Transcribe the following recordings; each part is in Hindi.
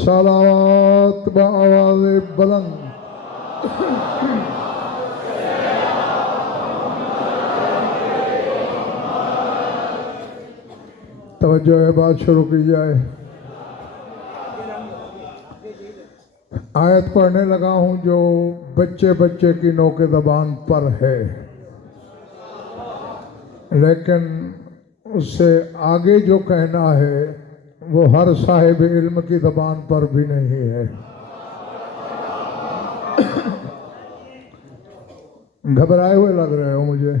सलावत बआवाज़ बुलंद। तवज्जो है, बात शुरू की जाए। आयत पढ़ने लगा हूं जो बच्चे बच्चे की नोके ज़बान पर है, लेकिन उससे आगे जो कहना है वो हर साहिब इल्म की ज़बान पर भी नहीं है। घबराए हुए लग रहे हो मुझे।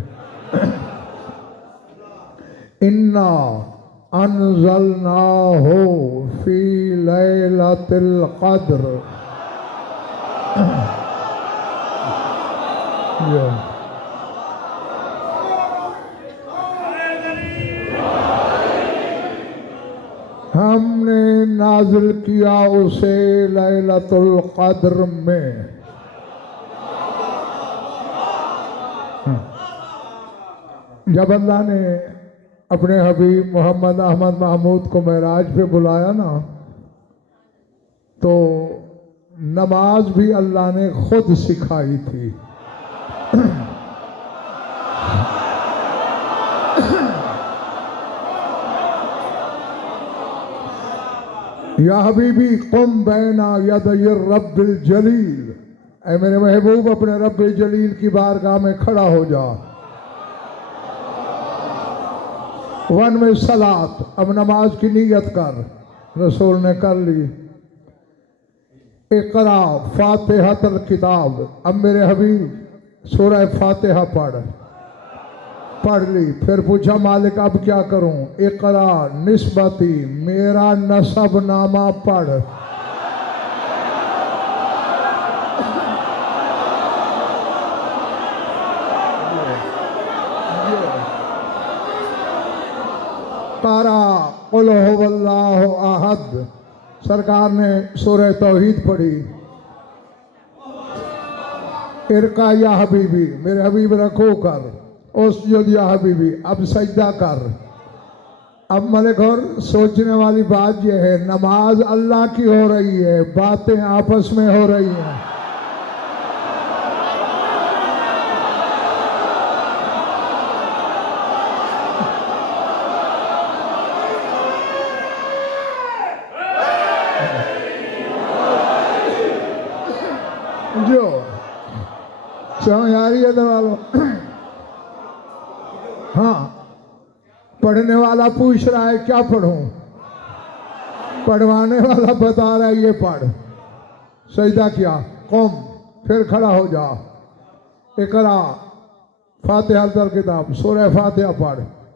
इन्ना अनज़लनाहु फी लैलतिल क़द्र। हमने नाजिल किया उसे लैलतुल क़द्र में। जब अल्लाह ने अपने हबीब मोहम्मद अहमद महमूद को मेराज पे बुलाया ना, तो नमाज भी अल्लाह ने खुद सिखाई थी। या हबीबी कुम बैना यदय रब्बिल जलील, ऐ मेरे महबूब अपने रब्ब जलील की बारगाह में खड़ा हो जा। वन में सलात, अब नमाज की नीयत कर। रसूल ने कर ली। इक़रा फातिहतल किताब, अब मेरे हबीब सूरह फातिहा पढ़ ली। फिर पूछा मालिक अब क्या करूं? इक़रा निस्बती, मेरा नसब नामा पढ़। कारा कुल हुवल्लाहु अहद, सरकार ने सूरह तौहीद पढ़ी। इरका या हबीबी, मेरे हबीब रखो कर। उसजुद या हबीबी, अब सजदा कर। अब मलिक और सोचने वाली बात यह है, नमाज अल्लाह की हो रही है, बातें आपस में हो रही हैं। जो समझ आ रही है दवा लो। हाँ, पढ़ने वाला पूछ रहा है क्या पढ़ूं, पढ़वाने वाला बता रहा है ये पढ़। सजदा किया, कौम, फिर खड़ा हो जा। इकरा फातिहा किताब, सूरह फातिहा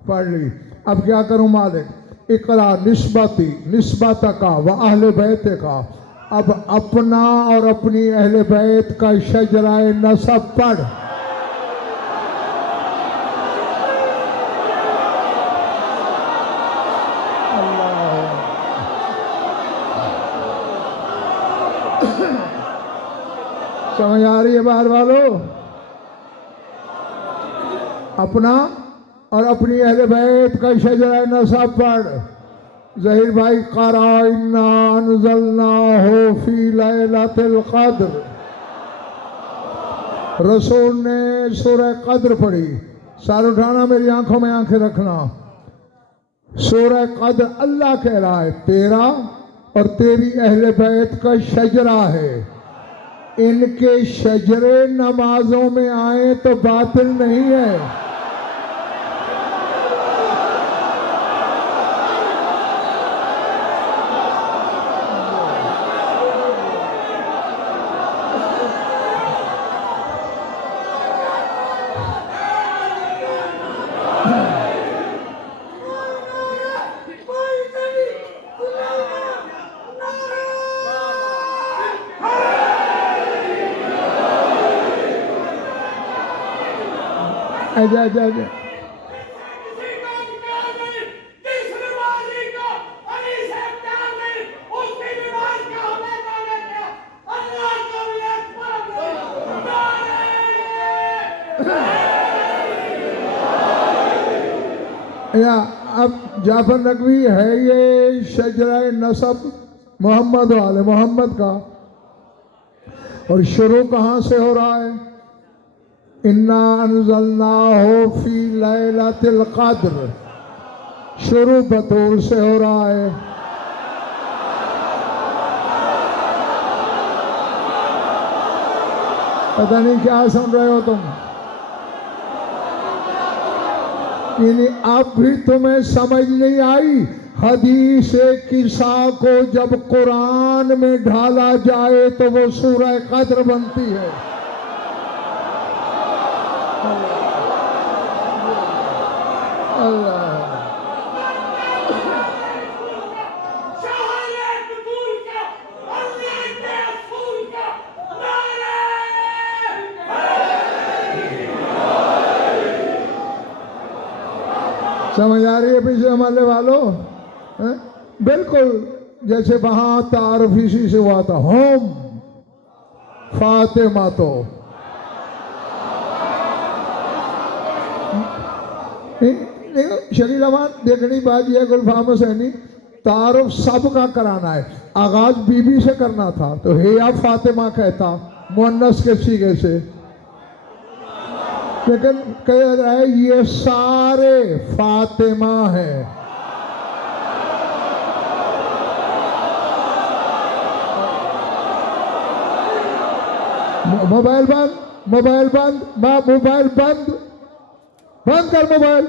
पढ़ ली। अब क्या करूं मालिक? इकरा निस्बती, निस्बत का व अहले बैत का, अब अपना और अपनी अहले बैत का शजराए नसब पढ़। समझ आ रही है बाहर वालों? अपना और अपनी अहले बैत का शजराए नसब पढ़। ज़हीर भाई क़रा इन्ना अनज़लनाहु फी लैलतिल क़द्र। रसूल ने सूरह क़द्र पढ़ी। सर उठाना, मेरी आंखों में आंखें रखना। सूरह क़द्र अल्लाह कह रहा है तेरा और तेरी अहले बैत का शजरा है। इनके शजरे नमाजों में आए तो बातिल नहीं है। आजा या अब जाफर नकवी है ये शजरा नसब मोहम्मद वाले मोहम्मद का, और शुरू कहाँ से हो रहा है? इन्ना अनज़लनाहु फी लैलतिल क़द्र, शुरू बतूल से हो रहा है। पता नहीं क्या सुन रहे हो तुम, यानी अब भी तुम्हें समझ नहीं आई। हदीस किस्सा को जब कुरान में ढाला जाए तो वो सूरह कद्र बनती है। अल्लाह समझ आ रही है पीछे हमारे वालों? बिल्कुल जैसे वहां तारुफ इसी से हुआ था, होम फातिमा तो शरीर अमान देखनी बात यह गुलफाम हुसैनी, तारुफ सबका कराना है। आगाज बीबी से करना था तो हे या फातिमा कहता मुअन्नस के सीगे से, लेकिन कह रहा है ये सारे फातिमा हैं। मोबाइल बंद, मोबाइल बंद, मोबाइल बंद, बंद कर मोबाइल।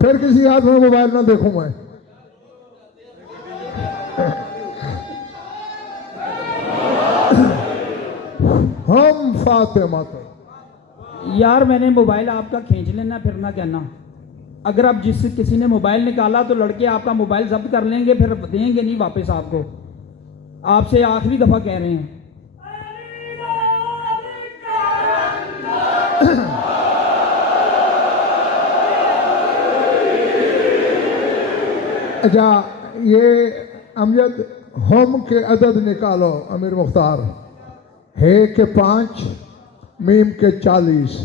फिर किसी हाथ में मोबाइल ना देखूं मैं। हम फातिमा तो यार मैंने मोबाइल आपका खींच लेना फिर ना कहना। अगर आप किसी ने मोबाइल निकाला तो लड़के आपका मोबाइल जब्त कर लेंगे, फिर देंगे नहीं वापस आपको। आपसे आखिरी दफा कह रहे हैं। अच्छा ये अमजद हम के अदद निकालो अमीर मुख्तार। हे के 5, मीम के 40,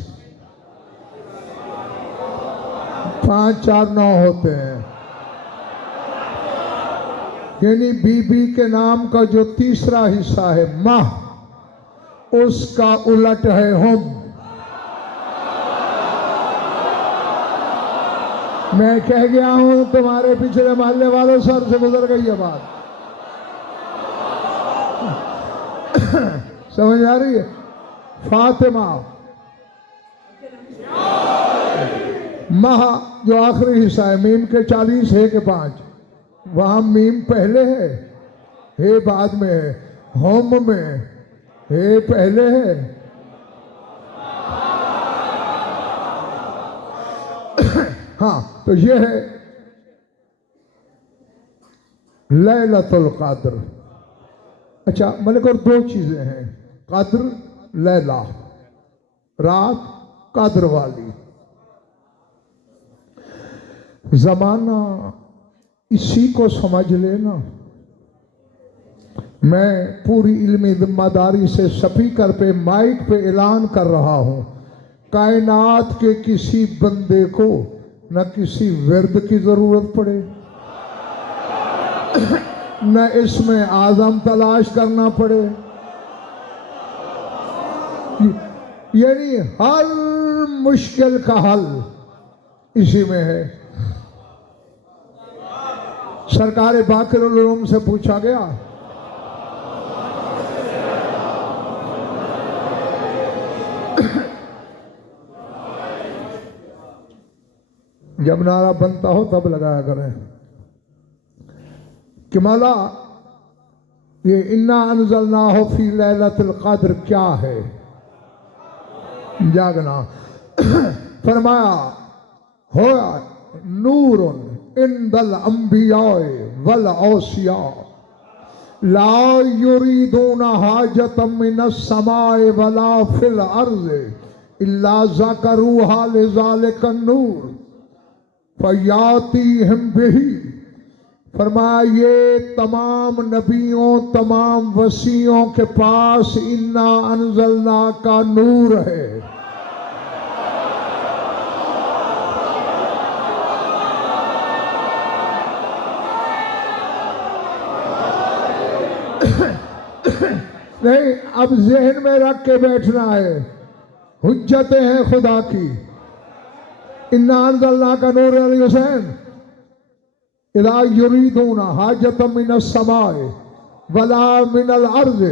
5 4 9 होते हैं। यानी बीबी के नाम का जो तीसरा हिस्सा है माह, उसका उलट है हम। मैं कह गया हूं तुम्हारे पिछले मोहल्ले वालों सर से गुजर गई है बात। समझ आ रही है? फातिमा माह जो आखिरी हिस्सा है, मीम के 40 है के 5, वहां मीम पहले है बाद में है। होम में है पहले है। हाँ तो ये है लैलतुल क़द्र। अच्छा मलिक और 2 चीजें हैं, कद्र लैला, रात कद्र वाली। जमाना इसी को समझ लेना। मैं पूरी इल्मी जिम्मेदारी से स्पीकर पे माइक पे ऐलान कर रहा हूं, कायनात के किसी बंदे को न किसी विर्द की जरूरत पड़े, न इसमें आजम तलाश करना पड़े। यानी हर मुश्किल का हल इसी में है। सरकार बाकिरुल उलूम से पूछा गया, जब नारा बनता हो तब लगाया करें कि मौला ये इन्ना अनज़लनाहु फी लैलतिल क़द्र क्या है? जागना। फरमाया हो नूरुन इंदल अंबियाए वल औसिया ला युरीदूना हाजतम मिनस समाए वला फिल अर्ज़ इल्ला ज़करूहा लिज़ालिका नूर फयातीहिम बिही। फरमाया ये तमाम नबियों तमाम वसियों के पास इन्ना अनज़लना का नूर है। नहीं, अब जहन में रख के बैठना है, हुज्जतें हैं खुदा की। इन्ना अंज़लना का नूर अल हुसैन इला युरीदूना हाजतम मिनस समाए वला मिनल अर्ज़।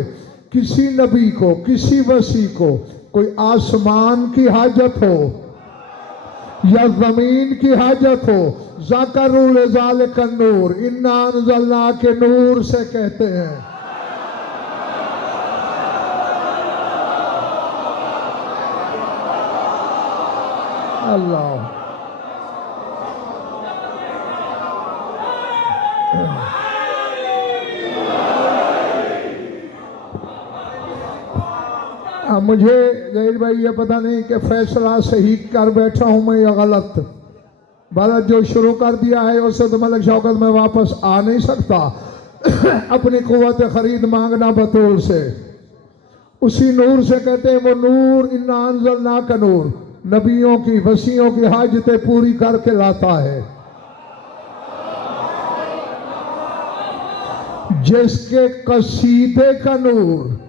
किसी नबी को, किसी वसी को कोई आसमान की हाजत हो या जमीन की हाजत हो, ज़करुल ज़ालिका नूर, इन्ना अंज़लना के नूर से कहते हैं। अल्लाह अब मुझे जहीर भाई ये पता नहीं कि फैसला सही कर बैठा हूं मैं या गलत। भारत जो शुरू कर दिया है उससे तो मलिक शौकत में वापस आ नहीं सकता। अपनी कुव्वत खरीद मांगना बतूल से, उसी नूर से कहते हैं वो नूर, इन्ना अंज़लना का नूर, नबियों की वसियों की हाजतें पूरी करके लाता है। जिसके कसीदे का नूर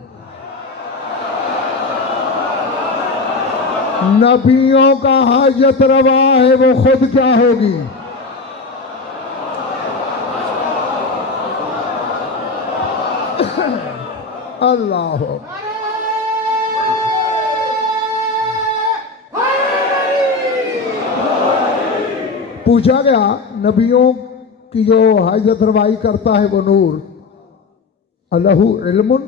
नबियों का हाजत रवा है, वो खुद क्या होगी। अल्लाह पूछा गया नबियों की जो हाजत रवाई करता है वो नूर, अल्लाहु इल्मुन,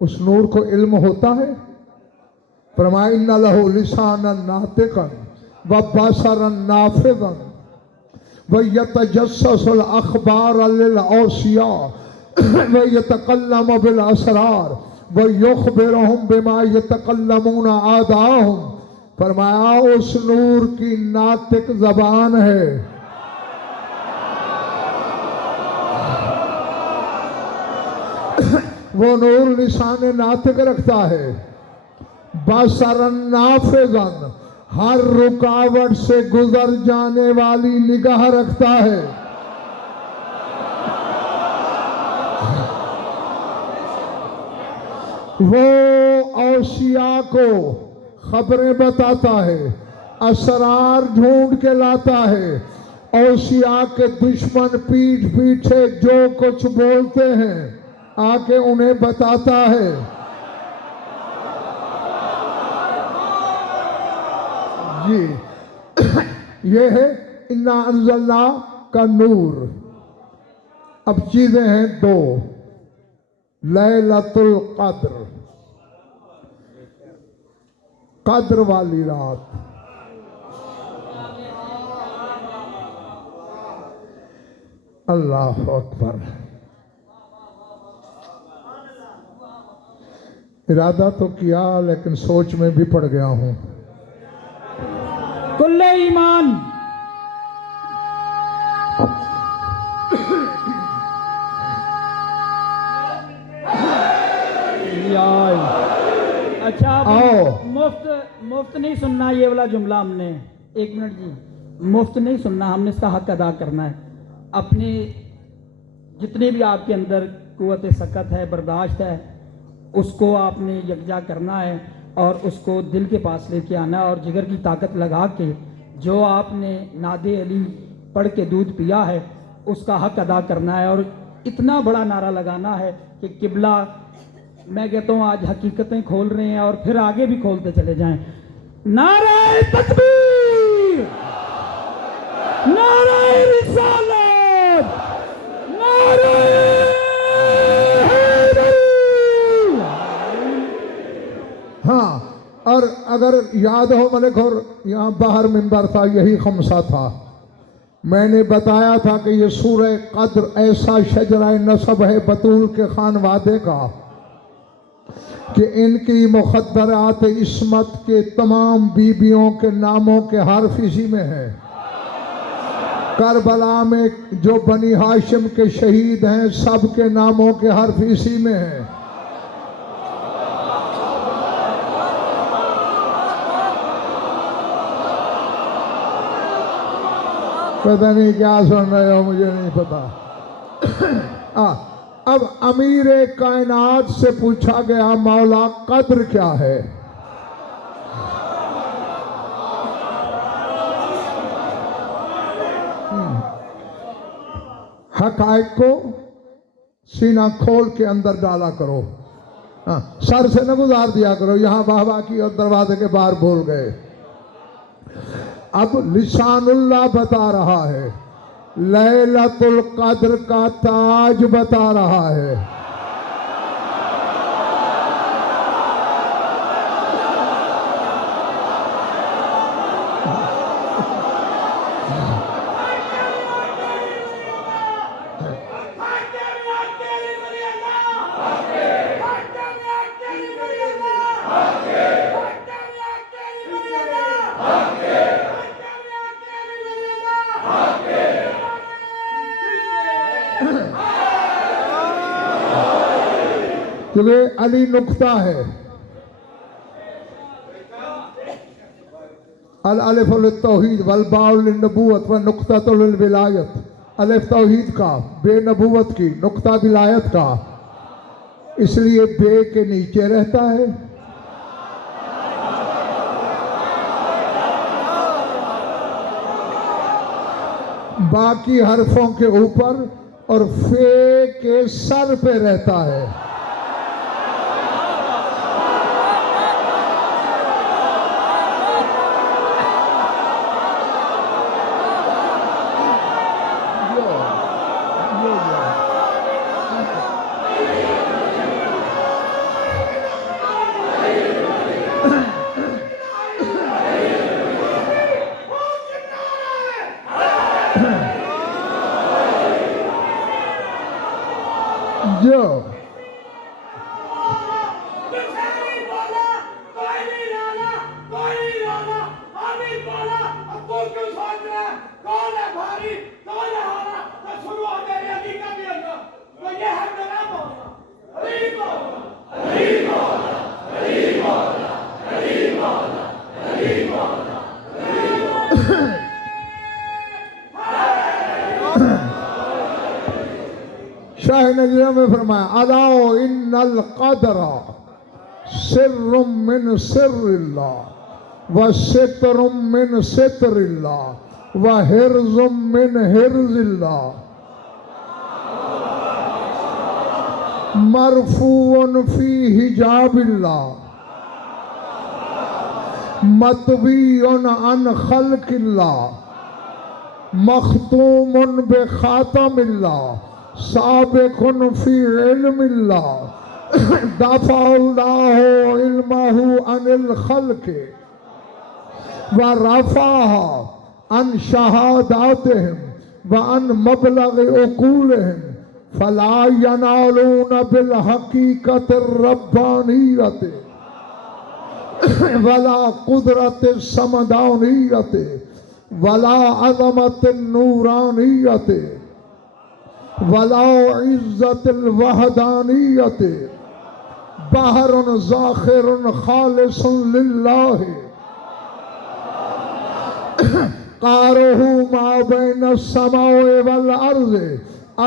उस नूर को इल्म होता है। फरमाया इन्ना लहू लिसानन नातिकन व बसरन नाफिज़न व यतजस्ससुल अखबार लिल औसिया व यतकल्लमु बिल असरार व युखबिरुहुम बिमा यतकल्लमून आदाहुम। फरमाया उस नूर की नातिक जबान है। वो नूर लिसान नातिक रखता है। बसरन नाफिज़न, हर रुकावट से गुजर जाने वाली निगाह रखता है। वो औसिया को खबरें बताता है, असरार ढूंढ के लाता है। औसिया के दुश्मन पीठ पीछे जो कुछ बोलते हैं आके उन्हें बताता है। जी ये है इन्ना अंज़लना का नूर। अब चीजें हैं दो। लैलतुल क़द्र, कद्र वाली रात। अल्लाह अकबर। इरादा तो किया लेकिन सोच में भी पड़ गया हूं। कुल्ले ईमान अच्छा मुफ्त नहीं सुनना ये वाला जुमला हमने। एक मिनट जी, मुफ्त नहीं सुनना, हमने इसका हक अदा करना है। अपने जितने भी आपके अंदर कुव्वत सकत है, बर्दाश्त है, उसको आपने यकजा करना है और उसको दिल के पास लेके आना है और जिगर की ताकत लगा के जो आपने नादे अली पढ़ के दूध पिया है उसका हक अदा करना है। और इतना बड़ा नारा लगाना है कि किबला, मैं कहता हूँ आज हकीकतें खोल रहे हैं और फिर आगे भी खोलते चले जाएं। नारे तकबीर, नारे रिसालत, नारे हैदरी। हाँ, और अगर याद हो मलिक, और यहाँ बाहर मिंबर था, यही खमसा था। मैंने बताया था कि ये सूरह कद्र ऐसा शजरा नसब है बतूल के खानवादे का कि इनकी मुखद्दरात इस्मत के तमाम बीबियों के नामों के हर्फ इसी में है। करबला में जो बनी हाशिम के शहीद हैं सब के नामों के हर्फ इसी में है। पता नहीं क्या सुन रहे हो, मुझे नहीं पता। अब अमीर कायनात से पूछा गया मौला कद्र क्या है? हकायक को सीना खोल के अंदर डाला करो, हाँ, सर से न गुजार दिया करो यहां वाह की और दरवाजे के बाहर बोल गए। अब लिसानुल्लाह बता रहा है, लैलतुल कद्र का ताज बता रहा है। वे अली नुक्ता है, अल अलिफ तौहीद वल बाउ लिन्नबुव्वत व नुक्ततुल विलायत। अलिफ तौहीद का, बे नबूवत की, नुक्ता विलायत का, इसलिए बे के नीचे रहता है। बाकी हरफों के ऊपर और फे के सर पे रहता है। जो शाह नजरा में फरमाया, अदाओ इन्नल क़दरा सिर्रुम मिन सिर्रिल्लाह व सितरुम मिन सितरिल्लाह व हिर्जुम मिन हिर्जिल्लाह मरफूउन फी हिजाबिल्लाह मतवीउन अन खल्किल्लाह मखतूमुन बे खातमिल्लाह साबिकुन फी इल्मिल्लाह दफ़अल्लाहु इल्महु अनिल खल्क़ि व रफ़अहा अन शहादातिहिम व अन मबलग़ि उक़ूलिहिम फला यनालून बिल हक़ीक़तिर रब्बानियति वला कुदरतिस समदानियति वला अज़मतिन नूरानियति वला इज़्ज़तिल वहदानियत बहरुन ज़ाखिरुन खालिसुन लिल्लाहि कारुहु मा बैनस समाए वल अर्ज़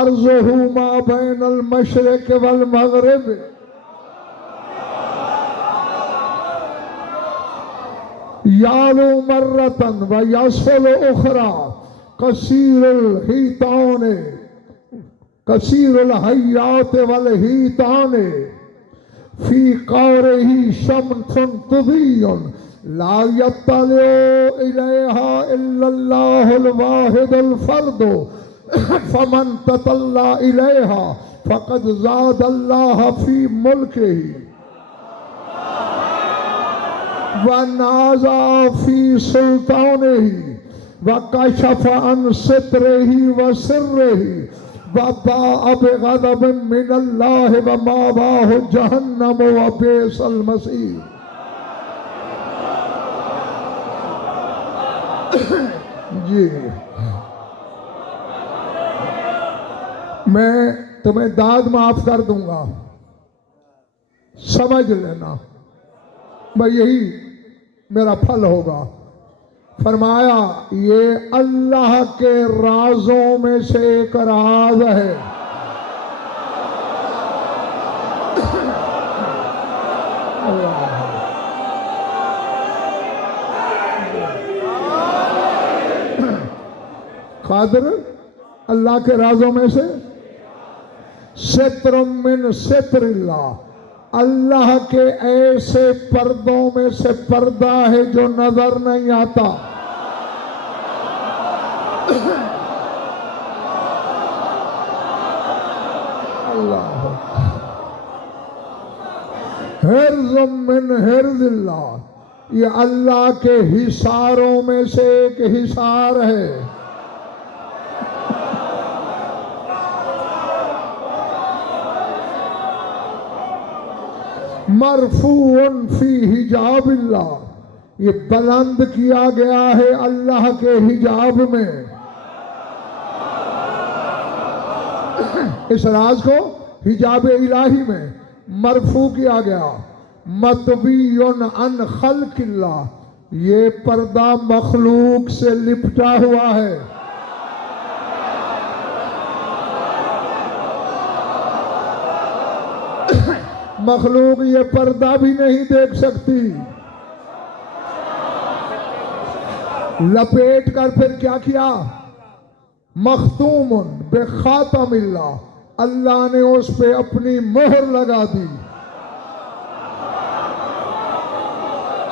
अर्ज़ुहु मा बैनल मशरिक़ वल मग़रिब। यालु मर्रतन व यसफुलु उख़रा कसीरुल हिताने कसीरुल हय्यात वल हिताने फी क़ौरिही शम्सुन तुज़ीयुन ला यत्तलिउ इलैहा इल्लल्लाहुल वाहिदुल फ़र्दु फमन ततल्ला इलैहा फ़क़द ज़ादल्लाह फी मुल्किही व नाज़ा फी सुल्तानिही व कशफ़ अन सित्रिही व सिर्रिही वबाअ बिग़ज़बिन मिनल्लाहि व मावाहु जहन्नम व बि'सल मसीह। जी मैं तुम्हें दाद माफ कर दूंगा, समझ लेना, मैं यही मेरा फल होगा। फरमाया ये अल्लाह के राजों में से एक राज है। कादिर अल्लाह के राजों में से सित्रम मिन सित्रिल्लाह, अल्लाह के ऐसे पर्दों में से पर्दा है जो नजर नहीं आता। अल्लाह हिर्ज़ुम मिन हिर्ज़िल्लाह, ये अल्लाह के हिसारों में से एक हिसार है। मरफून फी हिजाबिल्लाह, ये बुलंद किया गया है अल्लाह के हिजाब में। इस राज को हिजाब इलाही में मरफू किया गया। मतवीयुन अन खल्किल्लाह, ये पर्दा मखलूक से लिपटा हुआ है। मखलूक ये पर्दा भी नहीं देख सकती। लपेट कर फिर क्या किया? मखतूमुन बेखातमिल्लाह, अल्लाह ने उस पे अपनी मोहर लगा दी।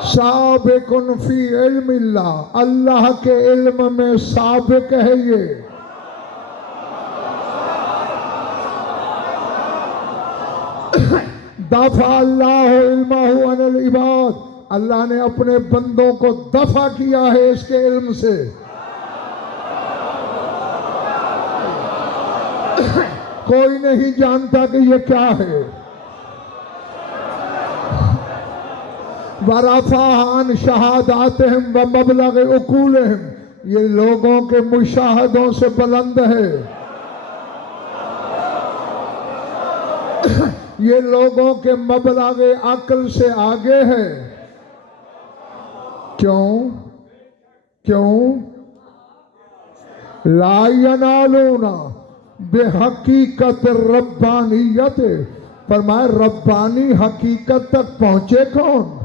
साबिकुन फी इल्मिल्लाह, अल्लाह के इल्म में साबिक है ये। दफा अल्लाह इल्महु अनिल इबाद, अल्लाह ने अपने बंदों को दफा किया है इसके इल्म से। कोई नहीं जानता कि ये क्या है। वरफ़अन शहादातहिम व मबलग उकूलहिम, ये लोगों के मुशाहदों से बुलंद है। ये लोगों के मबलग अक्ल से आगे है। क्यों? क्यों? ला यनालूना बेहकीकत रब्बानियत, फरमाए रब्बानी हकीकत तक पहुंचे कौन?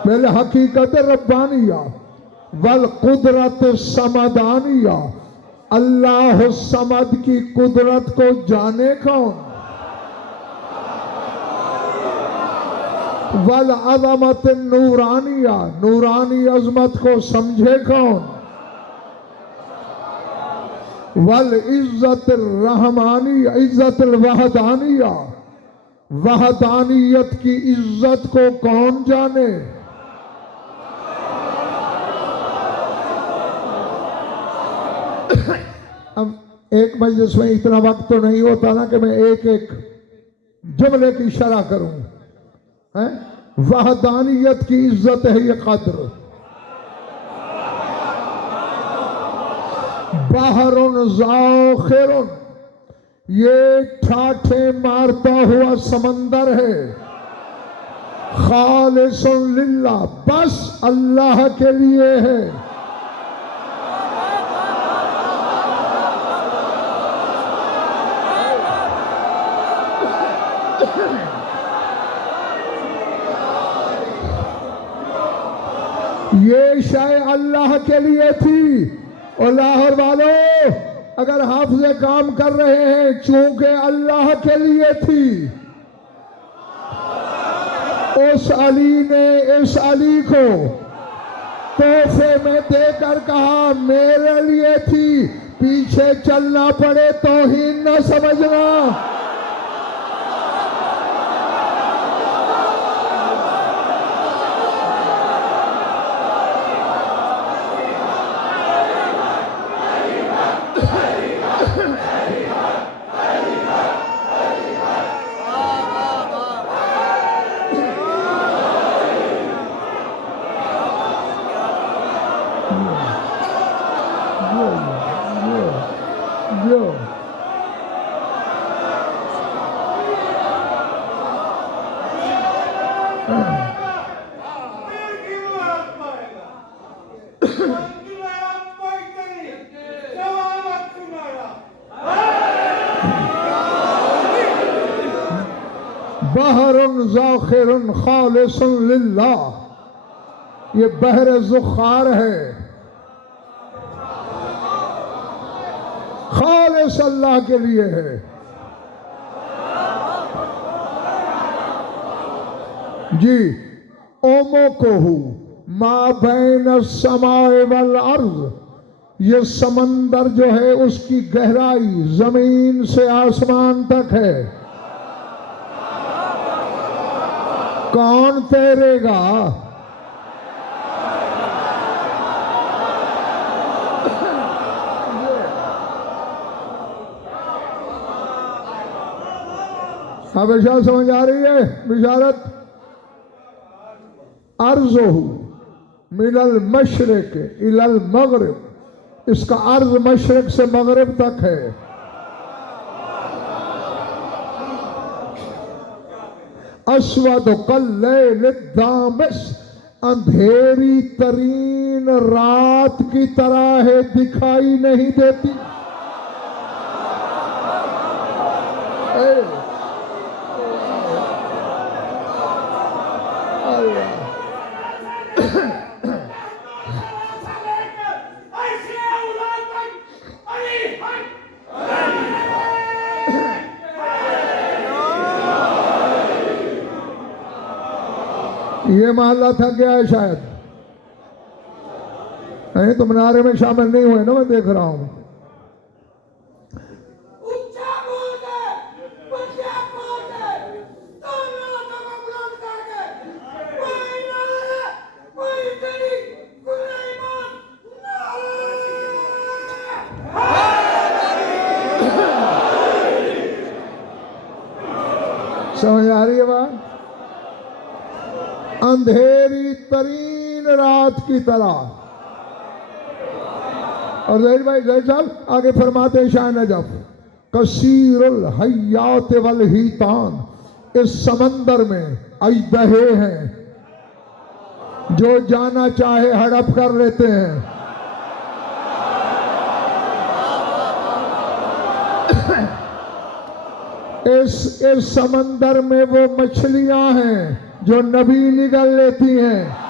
पहले हकीकत रब्बानिया वल कुदरत समदानिया, अल्लाह समद की कुदरत को जाने कौन? वल अज़मत नूरानिया, नूरानी अजमत को समझे कौन? वल इज्जत रहमानी, इज्जत वहदानिया, वहदानियत की इज्जत को कौन जाने? अब एक मजलिस में इतना वक्त तो नहीं होता ना कि मैं एक एक जुमले की शरह करूं। हैं? वहदानियत की इज्जत है ये कद्र। बहरुन ज़ाखिरुन, ये ठाठे मारता हुआ समंदर है। खालिसुन लिल्लाह, बस अल्लाह के लिए है। ये शय अल्लाह के लिए थी। और लाहौर वालों, अगर हाफिज़े काम कर रहे हैं, चूंकि अल्लाह के लिए थी। उस अली ने इस अली को तोहफे में देकर कहा मेरे लिए थी, पीछे चलना पड़े तौहीन न समझना। बहरुन ज़ाखिरुन खालिसन लिल्लाह, ये बहर ज़ुखार है, खालिस अल्लाह के लिए है। जी, ओमो को मा बैन समाए वल अर्ज़, ये समंदर जो है उसकी गहराई जमीन से आसमान तक है। कौन तैरेगा? हमेशा समझ आ रही है बिशारत? अर्ज़ुहु मिनल मशरिक इलल मगरिब, इसका अर्ज मशरिक से मगरिब तक है। अस्वद कल्लैल दामिस, अंधेरी तरीन रात की तरह है, दिखाई नहीं देती। ये मोहल्ला था क्या है शायद? नहीं, तुम नारे में शामिल नहीं हुए ना, मैं देख रहा हूं। समझ आ रही है बात? अंधेरी तरीन रात की तरह। और जहीर भाई जय साहब आगे फरमाते हैं शाह नजफ, कसीरुल हयात वल हीतान, इस समंदर में अजदहे हैं जो जाना चाहे हड़प कर लेते हैं। इस समंदर में वो मछलियां हैं जो नबी निगल लेती हैं।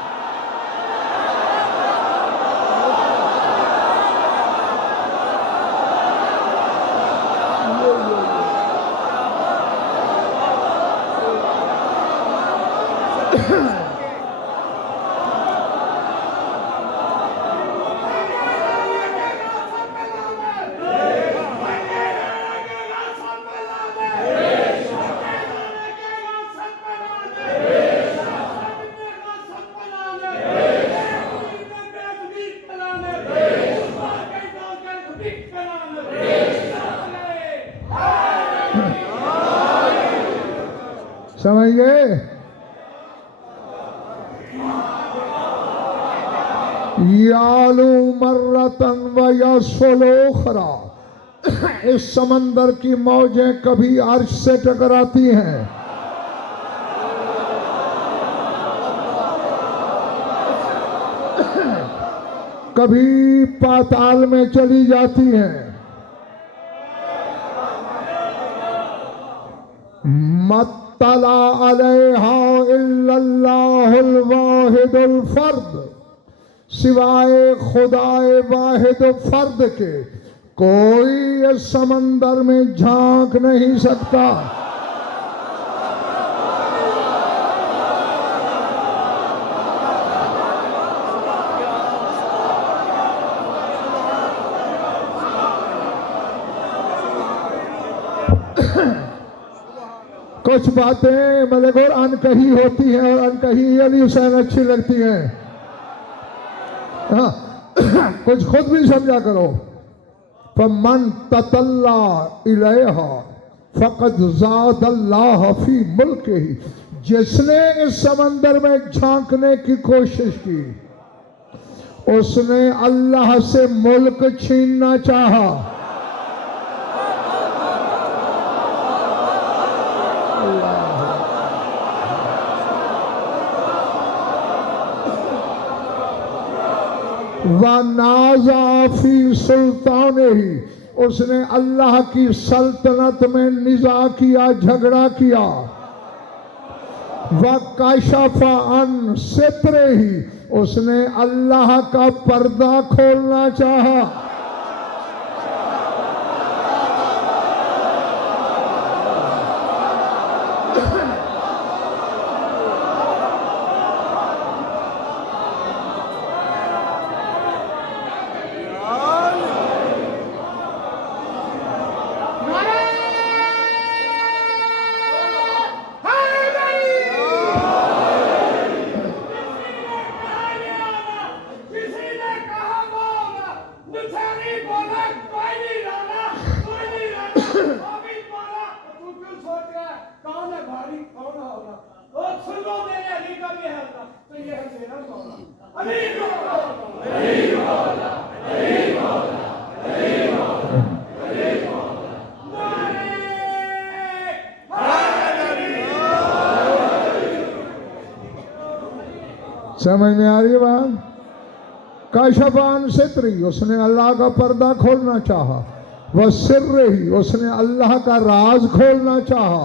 समझ गए? यालू मर्रतन व यसफुलुखरा, इस समंदर की मौजें कभी अर्श से टकराती हैं, कभी पाताल में चली जाती हैं। मत्तला अलैहा इल्लल्लाहुल वाहिदुल फर्द, सिवाय खुदाए वाहिद फर्द के कोई इस समंदर में झांक नहीं सकता। कुछ बातें मलिक और अनकही होती हैं और अनकही अली हुसैन अच्छी लगती हैं। हाँ, कुछ खुद भी समझा करो। फमन ततल्ला इलैहा फकद ज़ादल्लाह फी मुल्किही, जिसने इस समंदर में झांकने की कोशिश की उसने अल्लाह से मुल्क छीनना चाहा। वनाज़ाफी सुल्तान ही, उसने अल्लाह की सल्तनत में निज़ा किया, झगड़ा किया। वकाशफा अन सित्रे ही, उसने अल्लाह का पर्दा खोलना चाहा। समझ में आ रही है बात? काशफान सित्री, उसने अल्लाह का पर्दा खोलना चाहा। वह सिर्र ही, उसने अल्लाह का राज खोलना चाहा।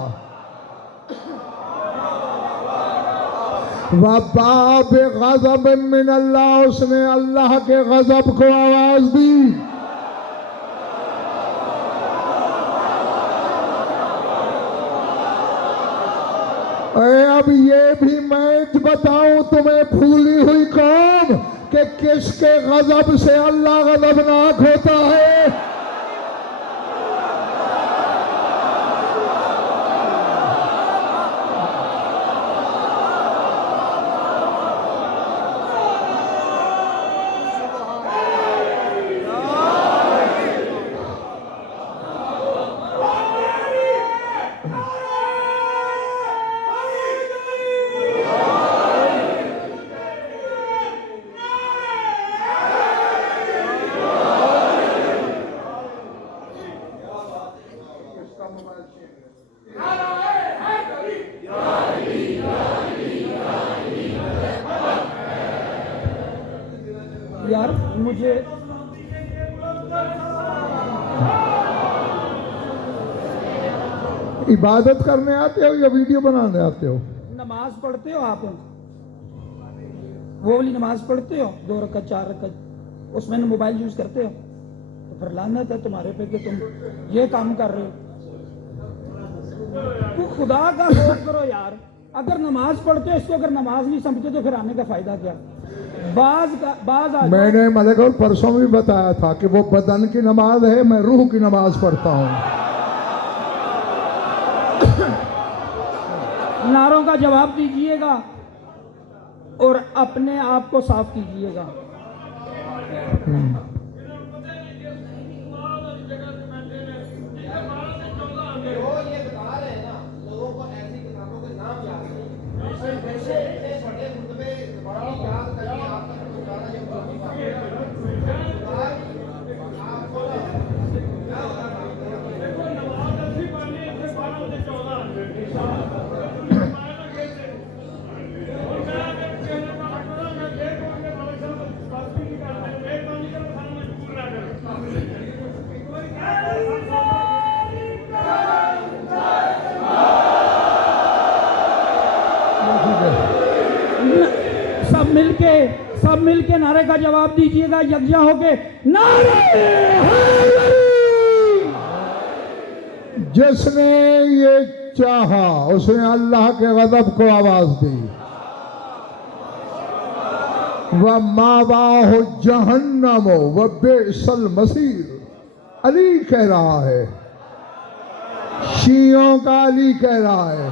वह बाब गज़ब मिन अल्लाह, उसने अल्लाह के गज़ब को आवाज दी। अब ये भी मैं बताऊं तुम्हें भूली हुई कौम कि किसके गजब से अल्लाह गजबनाक होता है। यार मुझे इबादत करने आते हो या वीडियो बनाने आते हो? नमाज पढ़ते हो आप? वो वाली नमाज पढ़ते हो 2 रकअत 4 रकअत, उसमें मोबाइल यूज करते हो? तो फिर लानत है तुम्हारे पे कि तुम ये काम कर रहे हो। तो खुदा का खौफ करो यार। अगर नमाज पढ़ते हो इसको अगर नमाज नहीं समझते तो फिर आने का फायदा क्या? बाज मैंने मलिक और परसों भी बताया था कि वो बदन की नमाज है, मैं रूह की नमाज पढ़ता हूँ। नारों का जवाब दीजिएगा और अपने आप को साफ कीजिएगा। सब मिलके नारे का जवाब दीजिएगा यकजा होके, नारे हैदरी। जिसने ये चाहा उसने अल्लाह के गजब को आवाज दी। वह मावाह जहन्नम व बेसल मसीर। अली कह रहा है, शियों का अली कह रहा है।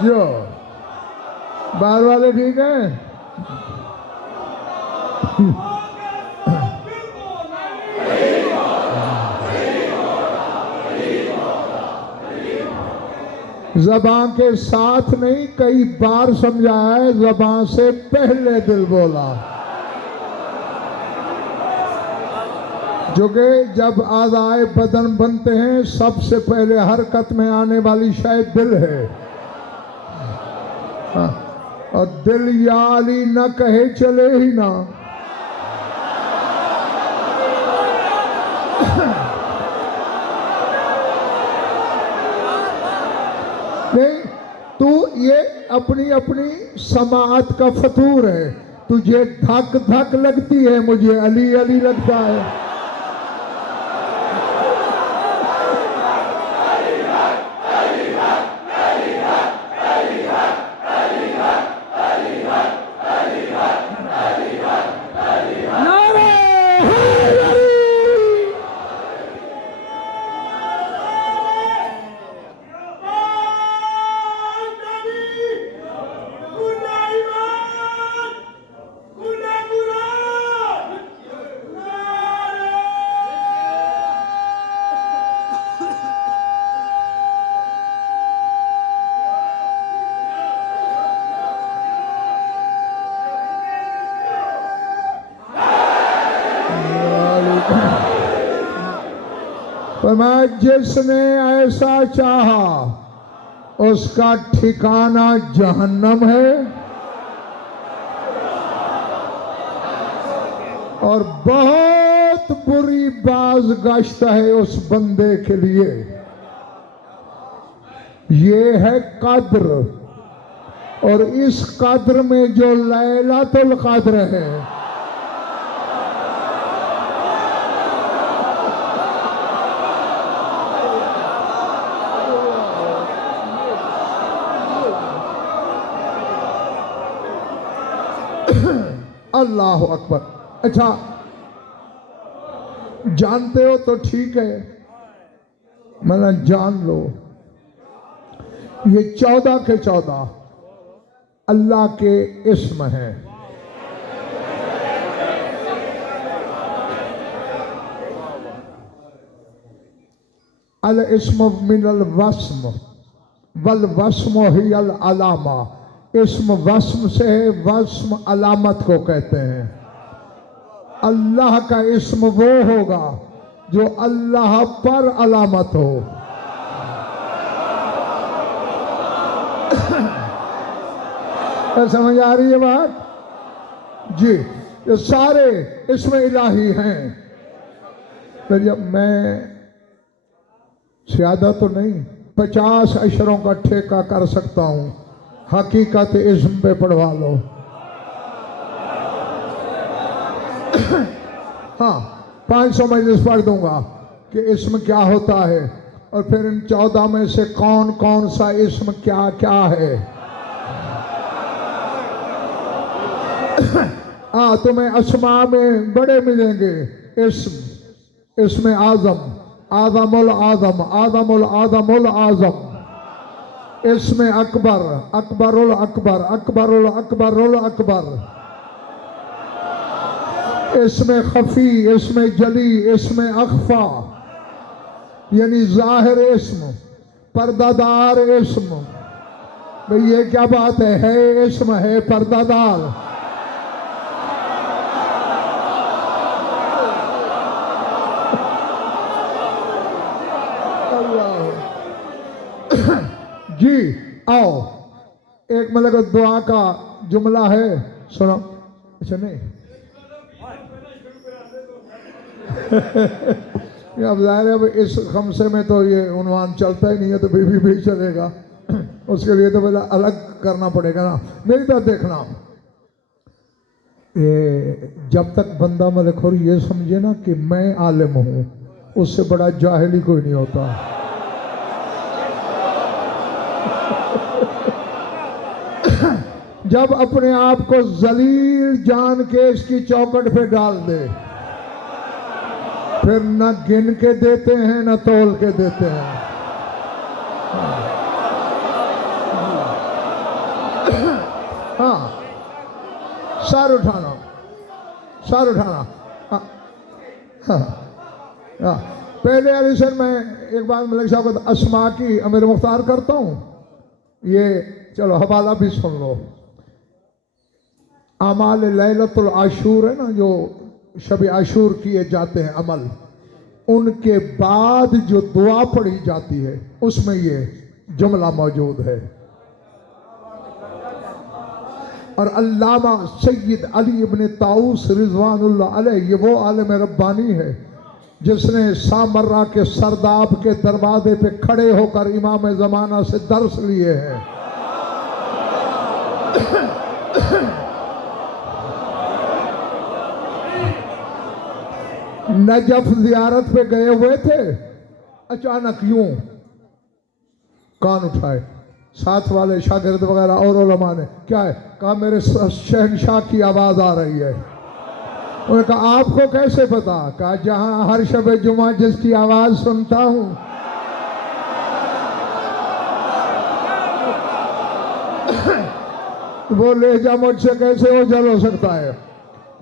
जो बाहर वाले ठीक है? जबान के साथ नहीं, कई बार समझाया है, जबान से पहले दिल बोला। जो कि जब आज़ाए बदन बनते हैं सबसे पहले हरकत में आने वाली शायद दिल है। हाँ, और दिल या अली न कहे चले ही ना। नहीं, तू ये अपनी अपनी समाअत का फतूर है। तुझे धक धक लगती है, मुझे अली अली लगता है। फरमाया जिसने ऐसा चाहा उसका ठिकाना जहन्नम है और बहुत बुरी बाज़गश्त है उस बंदे के लिए। ये है कद्र, और इस कद्र में जो लैलतुल कद्र है, अल्लाह अकबर। अच्छा, जानते हो तो ठीक है, मैंने जान लो, ये 14 के 14 अल्लाह के इस्म हैं। अल इस्म मिनल वस्म वल वस्म ही अल अलामा। इस्म वस्म से है, वस्म अलामत को कहते हैं। अल्लाह का इस्म वो होगा जो अल्लाह पर अलामत हो। समझ आ रही है बात जी? ये सारे इस्म इलाही हैं। फिर जब मैं ज्यादा तो नहीं 50 अशरों का ठेका कर सकता हूं, हकीकत इस्म पे पढ़वा लो। हाँ, 500 मजलिस पढ़ दूंगा कि इस्म क्या होता है, और फिर इन 14 में से कौन कौन सा इस्म क्या क्या है। हाँ, तुम्हें अस्मा में बड़े मिलेंगे। इसमें आजम, आजमुल आजम, आजमुल आजमुल आजम। इसमें अकबर, अकबरुल अकबर, अकबरुल अकबरुल अकबर। इसमें खफी, इसमें जली, इसमें अखफा, यानी जाहिर इस्म, पर्दादार इस्म। भाई ये क्या बात है इस्म है पर्दादार। जी आओ, एक मतलब दुआ का जुमला है, सुनो। अच्छा नहीं अब जाहिर है, अब इस खमसे में तो ये उन्वान चलता ही नहीं है, तो बीबी भी चलेगा। उसके लिए तो पहले अलग करना पड़ेगा ना। मेरी तरफ देखना, ये जब तक बंदा मलखोर ये समझे ना कि मैं आलिम हूं, उससे बड़ा जाहिल कोई नहीं होता। जब अपने आप को जलील जान के इसकी चौखट पे डाल दे, फिर न गिन के देते हैं न तोल के देते हैं। हाँ, सर उठाना, सर उठाना। हाँ, हाँ। पहले अली सर मैं एक बार मलिक साहब को अस्मा की अमीर मुख्तार करता हूँ, ये चलो हवाला भी सुन लो। अमाल लैलतुल आशूर है ना, जो शब आशूर किए जाते हैं अमल, उनके बाद जो दुआ पढ़ी जाती है उसमें ये जुमला मौजूद है। और अल्लामा सैयद अली इब्न ताऊस रिजवानुल्लाह अलैह, ये वो आलिम रब्बानी है जिसने सामर्रा के सरदाब के दरवाजे पे खड़े होकर इमाम ज़माना से दर्स लिए हैं। नजफ जियारत पे गए हुए थे, अचानक यूं कान उठाए, साथ वाले शागिर्द वगैरह और उलमा ने, क्या है? कहा मेरे शहनशाह की आवाज आ रही है। उन्होंने कहा आपको कैसे पता? कहा जहां हर शब जुमा जिसकी आवाज सुनता हूं। वो लहजा मुझसे कैसे ओझल हो सकता है?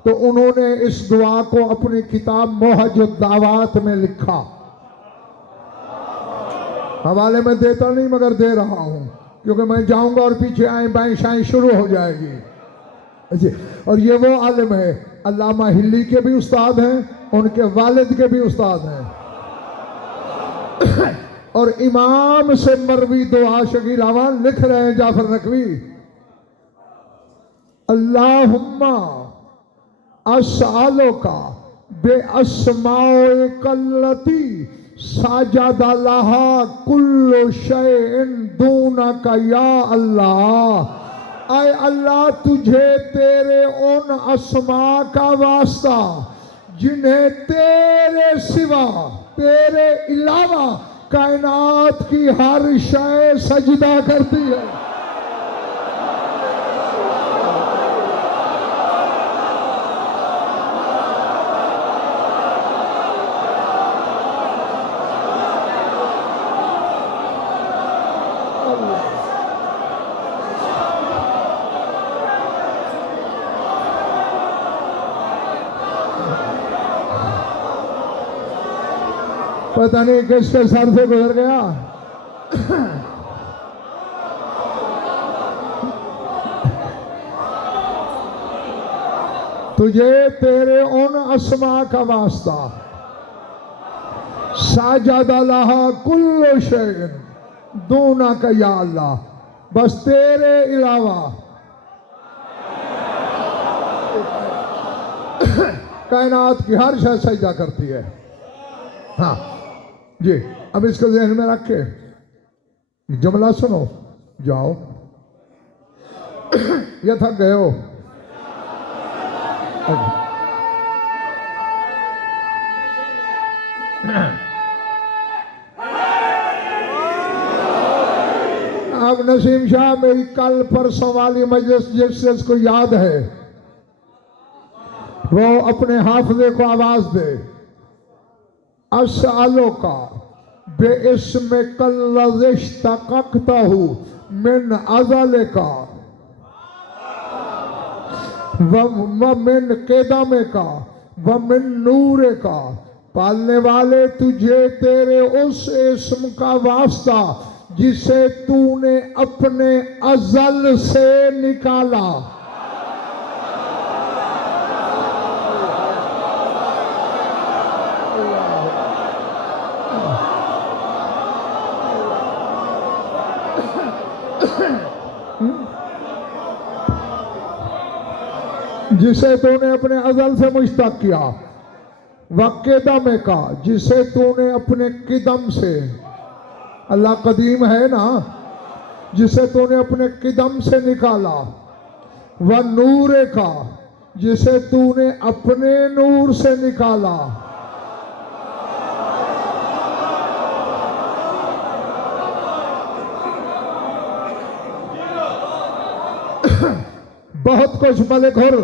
तो उन्होंने इस दुआ को अपनी किताब मोहजुद दावात में लिखा। हवाले में देता नहीं मगर दे रहा हूं, क्योंकि मैं जाऊंगा और पीछे आए बाएं शाएं शुरू हो जाएगी। और ये वो आलिम है, अल्लामा हिल्ली के भी उस्ताद हैं, उनके वालिद के भी उस्ताद हैं। और इमाम से मरवी दुआ शकील अवान लिख रहे हैं जाफर नकवी, अल्लाहुम्मा अस्सालो का बे अस्माओ कल्लती साजादा लहा कुल्लु शैइन दूना का या अल्लाह। आए अल्लाह तुझे तेरे उन अस्मा का वास्ता जिन्हें तेरे सिवा, तेरे अलावा कायनात की हर शय सजदा करती है। पता नहीं किसके सर से गुजर गया। तुझे तेरे उन अस्मा का वास्ता साजादा लहा कुल्लु शैइन दूना का या अल्लाह, बस तेरे अलावा कायनात की हर शय सजदा करती है। हाँ जी, अब इसको ज़हन में रख के जुमला सुनो, जाओ। ये थक गए हो? अब नसीम शाह मेरी कल परसों वाली मजलिस जिसको याद है वो अपने हाफिज़े को आवाज दे। अस्सालो का बेइस्म कल्लज़िश तक़क़ता हूँ मिन अज़ल का व मिन क़दम का व मिन नूर का। पालने वाले तुझे तेरे उस इस्म का वास्ता जिसे तूने अपने अज़ल से निकाला। जिसे तूने अपने अज़ल से मुश्तक़ किया, वक़दम का जिसे तूने अपने क़दम से, अल्लाह कदीम है ना, जिसे तूने अपने क़दम से निकाला, व नूर का जिसे तूने अपने नूर से निकाला। बहुत कुछ मलिक हुर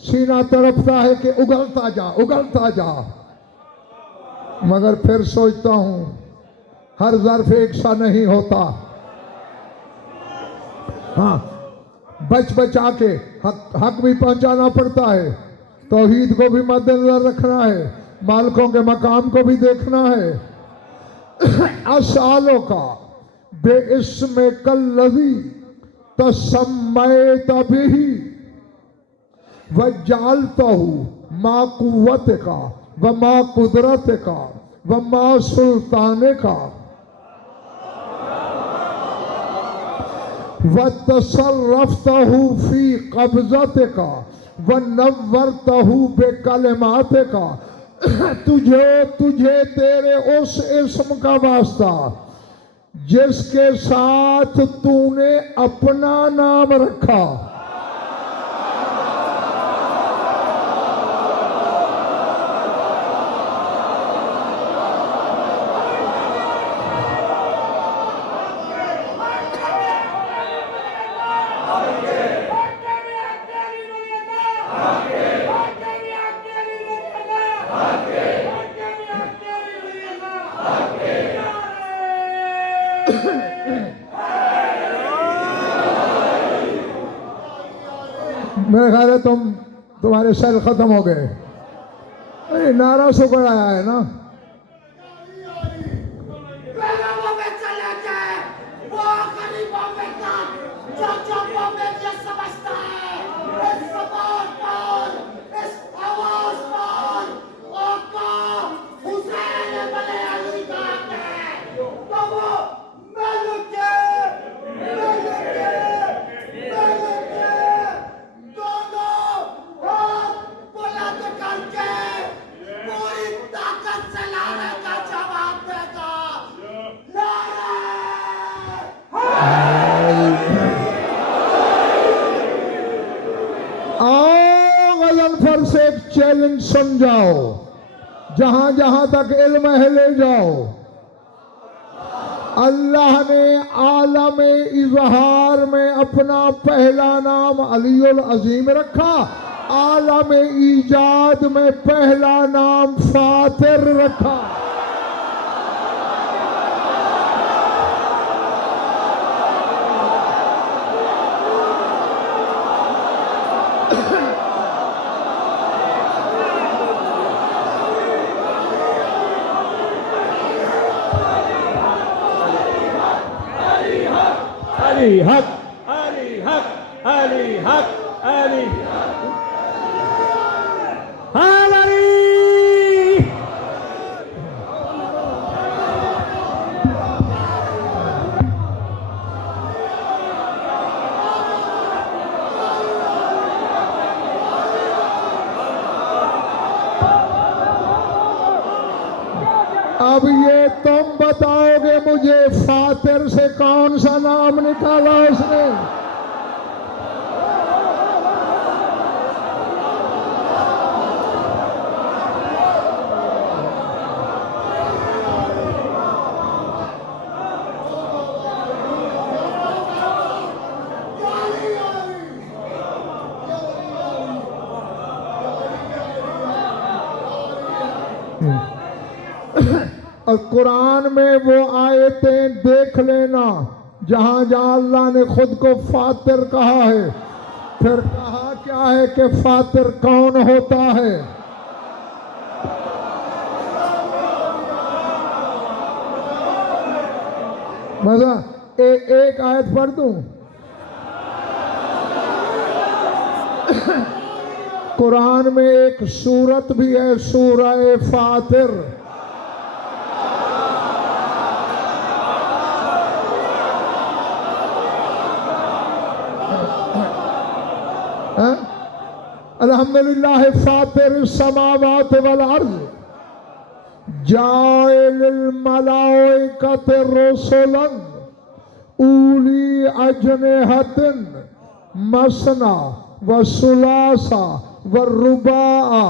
सीना तड़पता है कि उगलता जा उगलता जा, मगर फिर सोचता हूं हर ज़र्फ एक सा नहीं होता। हाँ, बच बचा के हक भी पहुंचाना पड़ता है, तौहीद को भी मद्देनजर रखना है, मालिकों के मकाम को भी देखना है। असालों का बेइस्मे कल्लज़ी तसम्मयत बिही वजअलतहु मा कुव्वतिका व मा कुदरतिका व मा सुल्तानिका व तसर्रफ्तहु फी कब्ज़तिका व नव्वरतहु बेकलिमातिका। तुझे तेरे उस इस्म का वास्ता जिसके साथ तूने अपना नाम रखा, मेरे ख्याल है तुम्हारे सेल खत्म हो गए। अरे नारा सुगड़ आया है ना। से एक चैलेंज सुन जाओ, जहां जहां तक इल्म है ले जाओ। अल्लाह ने आलम इजहार में अपना पहला नाम अलीउल अजीम रखा, आलम ईजाद में पहला नाम फातिर रखा। अली हक, अली हक, अली हक, अली हमारी। अब ये तुम बताओगे मुझे, फातिर से कौन सा नाम निकाला उसने? और कुरान में वो आयतें देख लेना जहां जहां अल्लाह ने खुद को फातिर कहा है, फिर कहा क्या है कि फातिर कौन होता है। मजा एक आयत पढ़ दूं। कुरान में एक सूरत भी है, सूरह फातिर। अल्हम्दुलिल्लाह फातिर समावात वल अर्ज़ जाइल मलाइकत रसूलन उली अजनिहतिन मसना व सुलासा व रुबाआ।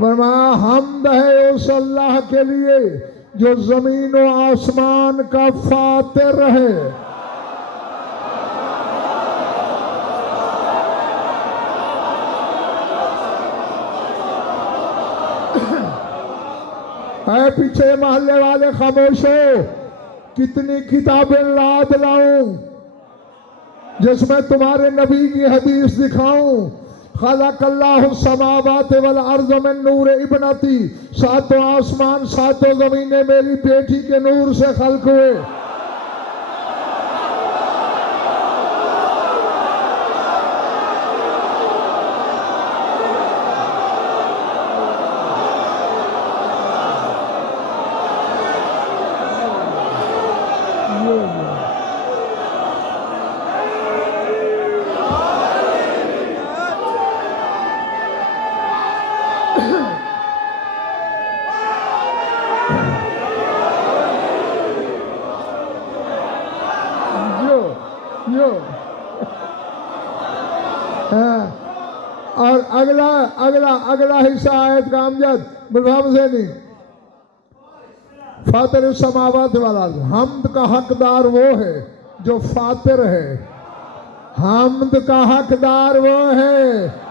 फरमाया हम्द है उस अल्लाह के लिए जो जमीन व आसमान का फातिर है। है पीछे मोहल्ले वाले खामोश हो। कितनी किताबें लाद लाऊं जिसमें तुम्हारे नबी की हदीस दिखाऊं, खलक़ल्लाहु समावात वल अर्ज़ मिन नूर इब्नती, सातों आसमान सातों ज़मीनें मेरी बेटी के नूर से खल्क हुए। यो हाँ। और अगला अगला अगला हिस्सा आयत का अमजद बुलवाम से नहीं, फातिर समावत वाला, हमद का हकदार वो है जो फातिर है, हमद का हकदार वो है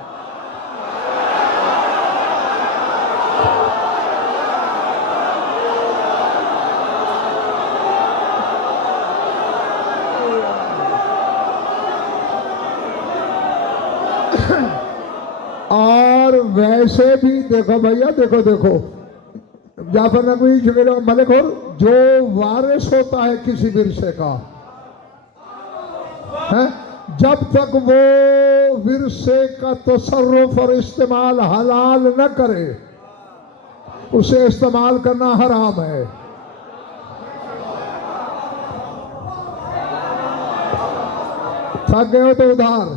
और वैसे भी देखो भैया, देखो देखो जाफर नकवी मलिक और जो वारिस होता है किसी विरसे का है, जब तक वो विरसे का तसर्रुफ और इस्तेमाल हलाल न करे उसे इस्तेमाल करना हराम है। थक गए हो तो उधार।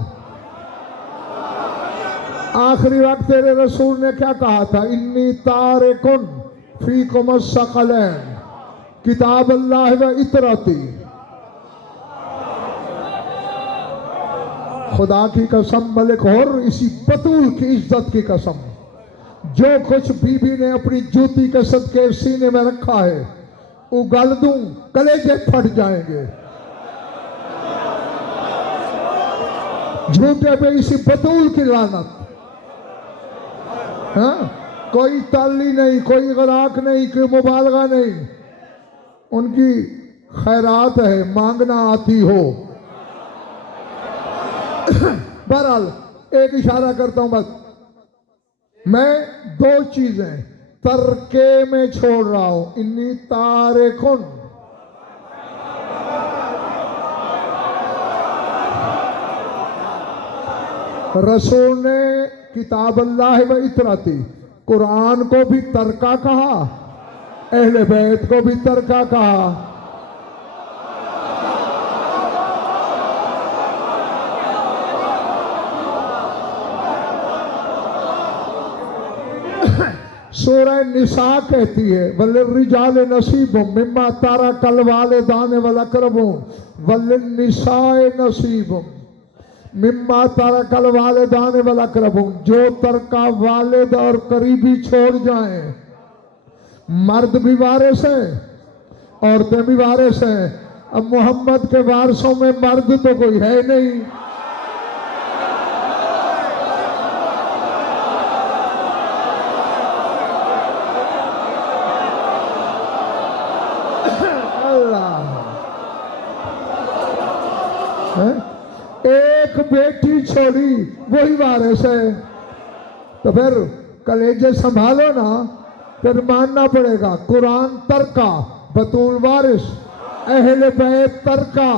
आखिरी वक्त तेरे रसूल ने क्या कहा था, इन्नी तारिकुन फीकुम अस्सक़लैन किताब अल्लाह व इतरती। खुदा की कसम मलिक और इसी बतूल की इज्जत की कसम, जो कुछ बीबी ने अपनी जूती के सदके सीने में रखा है उगल दूं, कलेजे फट जाएंगे। झूठे पे इसी बतूल की लानत। हाँ, कोई ताली नहीं, कोई गराक नहीं, कोई मुबालगा नहीं, उनकी खैरात है, मांगना आती हो। बहरहाल एक इशारा करता हूं बस, मैं दो चीजें तरके में छोड़ रहा हूं, इन्नी तारिकुन, रसूल ने किताब अल्लाह व इतराती, कुरान को भी तरका कहा, अहले बैत को भी तरका कहा। सूरह निसा कहती है वलिर्रिजाल नसीबुम मिम्मा तारकल वालिदान वल अक़रबून वलिन्निसाए नसीबुम मिम्मा तारकल वालिदान वल अक़रबून। जो तरका वालिद और करीबी छोड़ जाएं, मर्द भी वारिस हैं औरतें भी वारिस हैं। अब मोहम्मद के वारिसों में मर्द तो कोई है नहीं, एक बेटी छोड़ी वही वारिस है। तो फिर कलेजे संभालो ना, फिर मानना पड़ेगा कुरान तरका, बतूल वारिस, अहले बैत तरका।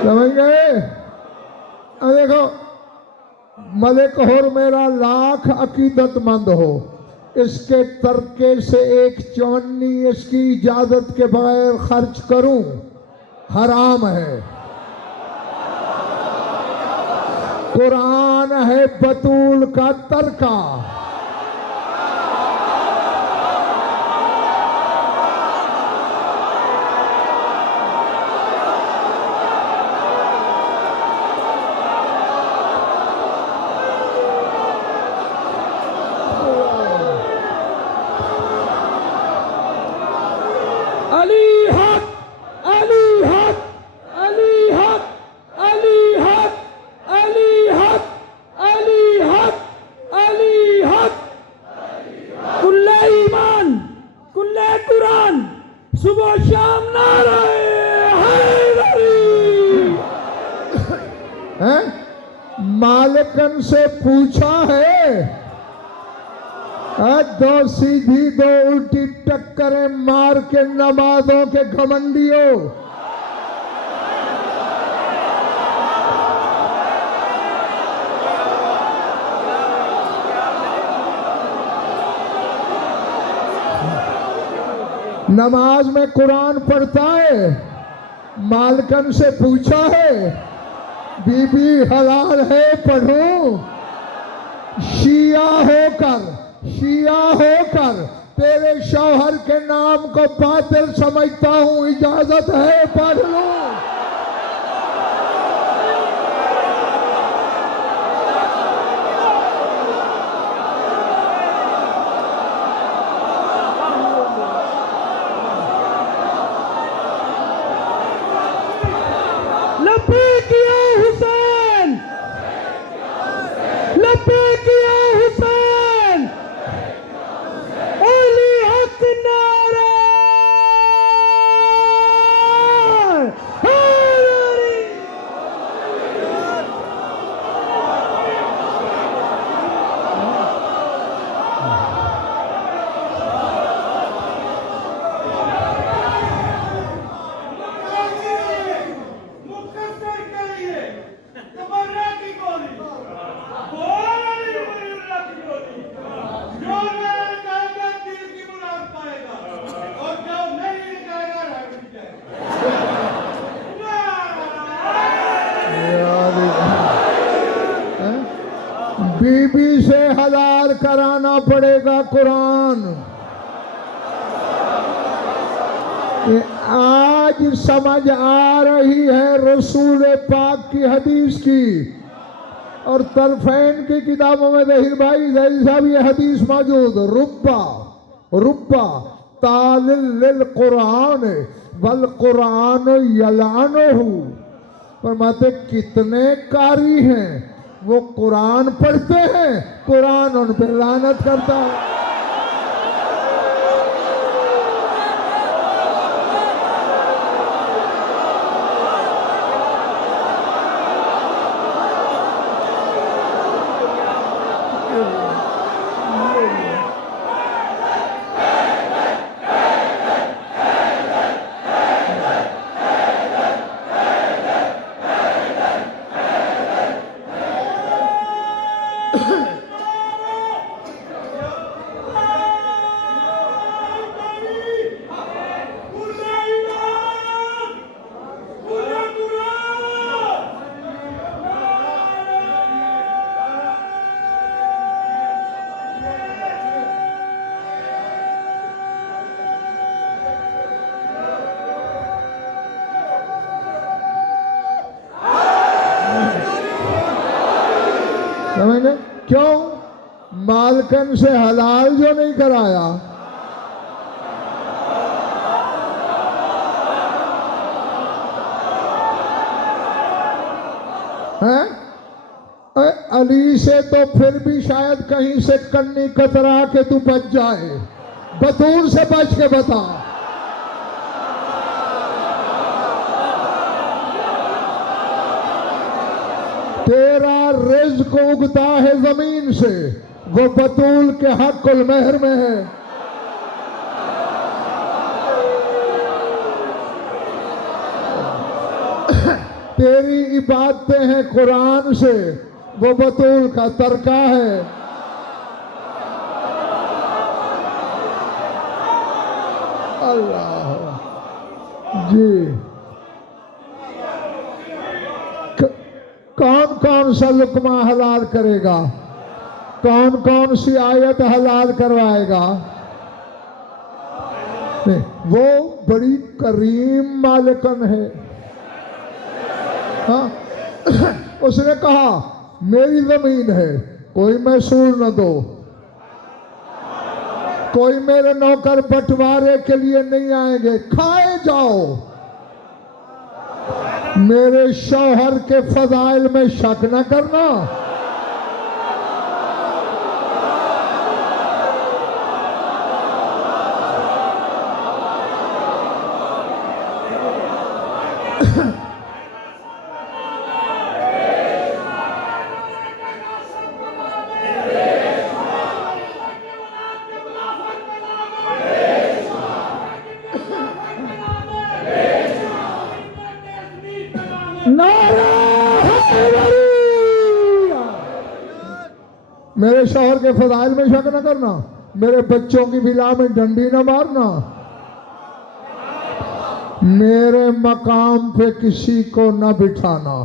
समझ गए? अब देखो, मलिक और मेरा लाख अकीदतमंद हो, इसके तरके से एक चवन्नी इसकी इजाजत के बगैर खर्च करूं हराम है। कुरान है बतूल का तरका। अली हक, अली हक, अली हक, अली हक, अली हक, अली हक, अली हक। कुल्ले ईमान, कुल्ले कुरान, सुबह शाम नारे हैदरी। हैं? मालिकन से पूछा है, दो सीधी दो उल्टी टक्करें मार के नमाजों के घमंडियों। नमाज में कुरान पढ़ता है, मालकन से पूछा है बीबी हलाल है पढ़ूं। शिया होकर तेरे शौहर के नाम को बातिल समझता हूं, इजाजत है पढ़ लूं। लब्बैक या हुसैन, लब्बैक या हुसैन, अली हक नारे हैदरी। मुकद्दर के लिए तबर्रा की गोली, बोली वलीउल्लाह की गोली। जो मेरे कहेगा दिल की मुराद पाएगा, और जो नहीं कहेगा रह जाएगा। बीबी से हलाल कराना पड़ेगा कुरान। ये आज समझ आ रही है रसूल पाक की हदीस की, और तलफैन की किताबों में जहीर भाई जहीर साहब ये हदीस मौजूद। रुब्बा तालिल कुरान वल कुरान यलानहु। फरमाते कितने कारी हैं, वो कुरान पढ़ते हैं, कुरान उन पर लानत करता है। समझे? क्यों? मालकन से हलाल जो नहीं कराया। हैं? अली से तो फिर भी शायद कहीं से कन्नी कतरा के तू बच जाए, बतूल से बच के बता। तेरा रिज़्क उगता है जमीन से, वो बतूल के हक़ुल महर में है। तेरी इबादतें हैं कुरान से, वो बतूल का तरका है। अल्लाह जी कौन सा लुकमा हलाल करेगा, कौन कौन सी आयत हलाल करवाएगा। नहीं, वो बड़ी करीम मालिकन है। हाँ उसने कहा मेरी जमीन है, कोई महसूल न दो, कोई मेरे नौकर बंटवारे के लिए नहीं आएंगे, खाए जाओ। मेरे शौहर के फजाइल में शक न करना। मेरे शौहर के फजाइल में शक न करना, मेरे बच्चों की बिला में डंडी न मारना, मेरे मकाम पे किसी को न बिठाना।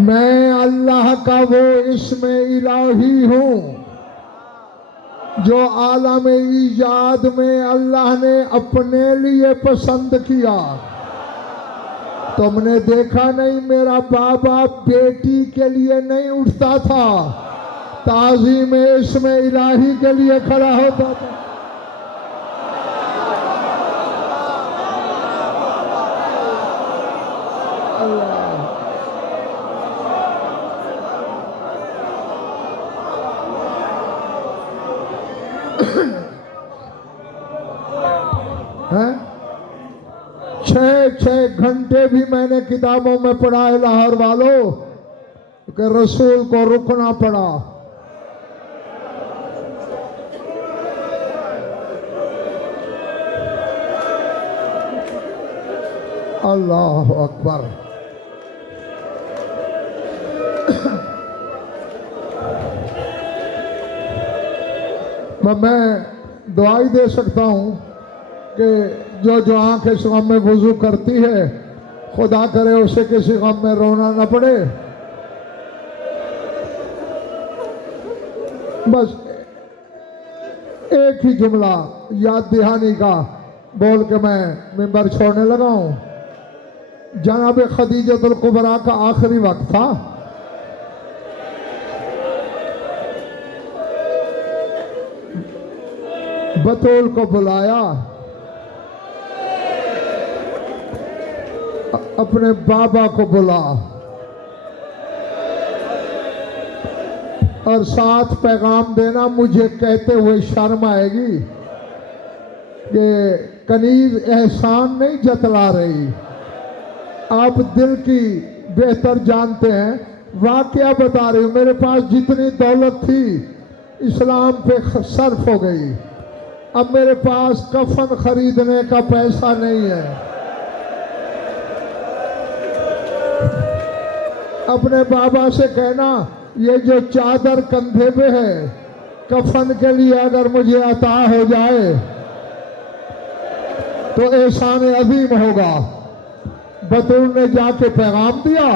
मैं अल्लाह का वो इसमें इलाही हूं जो आलम ईजाद में अल्लाह ने अपने लिए पसंद किया। तुमने देखा नहीं, मेरा बाबा बेटी के लिए नहीं उठता था, ताज़ीम इसमें इलाही के लिए खड़ा होता था। हैं? 6 घंटे भी मैंने किताबों में पढ़ा है लाहौर वालों कि रसूल को रुकना पड़ा। अल्लाह अकबर। मैं दुआई दे सकता हूं कि जो आंख इस गम में वुजू करती है, खुदा करे उसे किसी गम में रोना न पड़े। बस एक ही जुमला याद दहानी का बोल के मैं मिंबर छोड़ने लगा हूं। जनाब खदीजतुल कुबरा का आखिरी वक्त था। बतूल को बुलाया, अपने बाबा को बुला और साथ पैगाम देना, मुझे कहते हुए शर्म आएगी कि कनीज एहसान नहीं जतला रही। आप दिल की बेहतर जानते हैं। वाकया बता रही हूँ, मेरे पास जितनी दौलत थी इस्लाम पे सर्फ हो गई। अब मेरे पास कफन खरीदने का पैसा नहीं है। अपने बाबा से कहना ये जो चादर कंधे पे है, कफन के लिए अगर मुझे अता हो जाए तो एहसान अजीम होगा। बतूल ने जाके पैगाम दिया।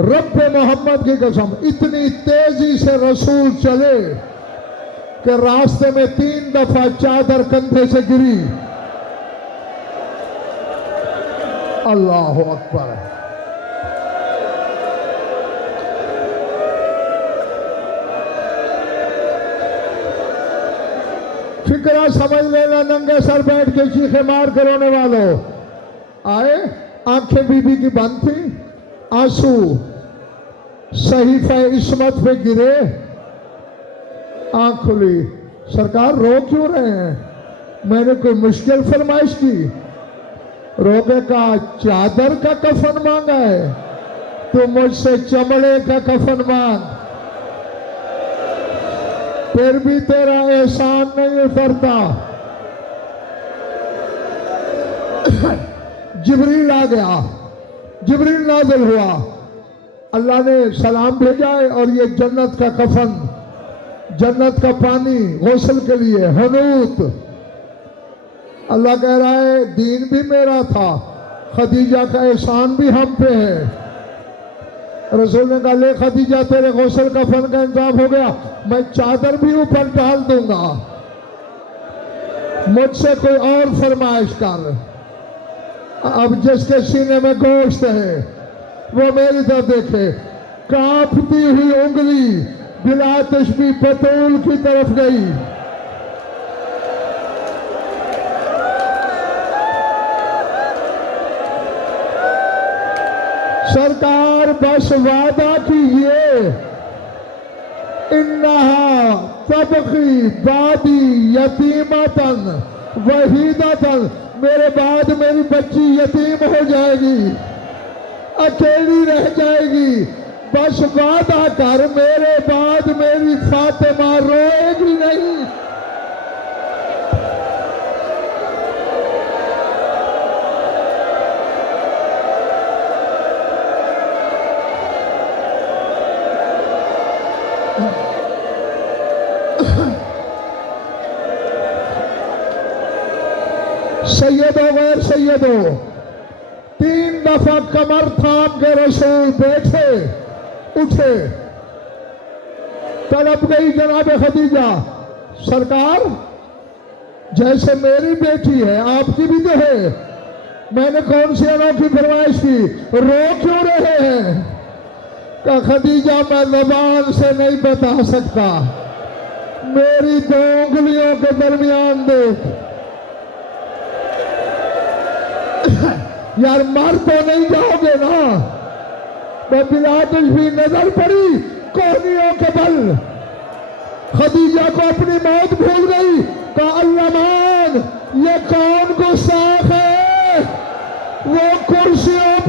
रब मोहम्मद की कसम, इतनी तेजी से रसूल चले कि रास्ते में 3 दफा चादर कंधे से गिरी। अल्लाह अकबर। फिक्रा समझ लेना, नंगे सर बैठ के चीखे मार कर रोने वालों आए। आंखें बीबी की बंद थी, आंसू सहीफे इस्मत पे गिरे। आंख खुली, सरकार रो क्यों रहे हैं? मैंने कोई मुश्किल फरमाइश की? रोके का चादर का कफन मांगा है, तो मुझसे चमड़े का कफन मांग, फिर भी तेरा एहसान नहीं उतरता। जिब्रील आ गया, जिब्रील नाज़िल हुआ, अल्लाह ने सलाम भेजा है और ये जन्नत का कफन, जन्नत का पानी गौसल के लिए हनूत। अल्लाह कह रहा है दीन भी मेरा था, खदीजा का एहसान भी हम पे है। रसूल ने कहा ले खदीजा तेरे गौसल कफन का इंतजाम हो गया, मैं चादर भी ऊपर डाल दूंगा, मुझसे कोई और फरमाइश कर। अब जिसके सीने में गोश्त है वो मेरी तरफ देखे। कांपती हुई उंगली बिला तशबी बतूल की तरफ गई। सरकार बस वादा कीजिए, इन्नहा तबकी बादी यतीमतन वहीदतन, मेरे बाद मेरी बच्ची यतीम हो जाएगी, अकेली रह जाएगी। बस वादा कर मेरे बाद मेरी फातिमा रोएगी नहीं। सैयदो गैर सैयदो, 3 दफा कमर थाम के रसूल बैठे उठे। तड़प गई जनाब खदीजा, सरकार जैसे मेरी बेटी है आपकी भी तो है, मैंने कौन सी अनोखी फरमाइश की, रो क्यों रहे हैं? का खदीजा मैं ज़बान से नहीं बता सकता, मेरी 2 उंगलियों के दरमियान देख। यार मर तो नहीं जाओगे ना? मैं बिलादुल भी नजर पड़ी कोहनियों के बल, खदीजा को अपनी मौत भूल गई। कहा अल्लाह मान ये कौन गुस्साख है, वो कुर्सियों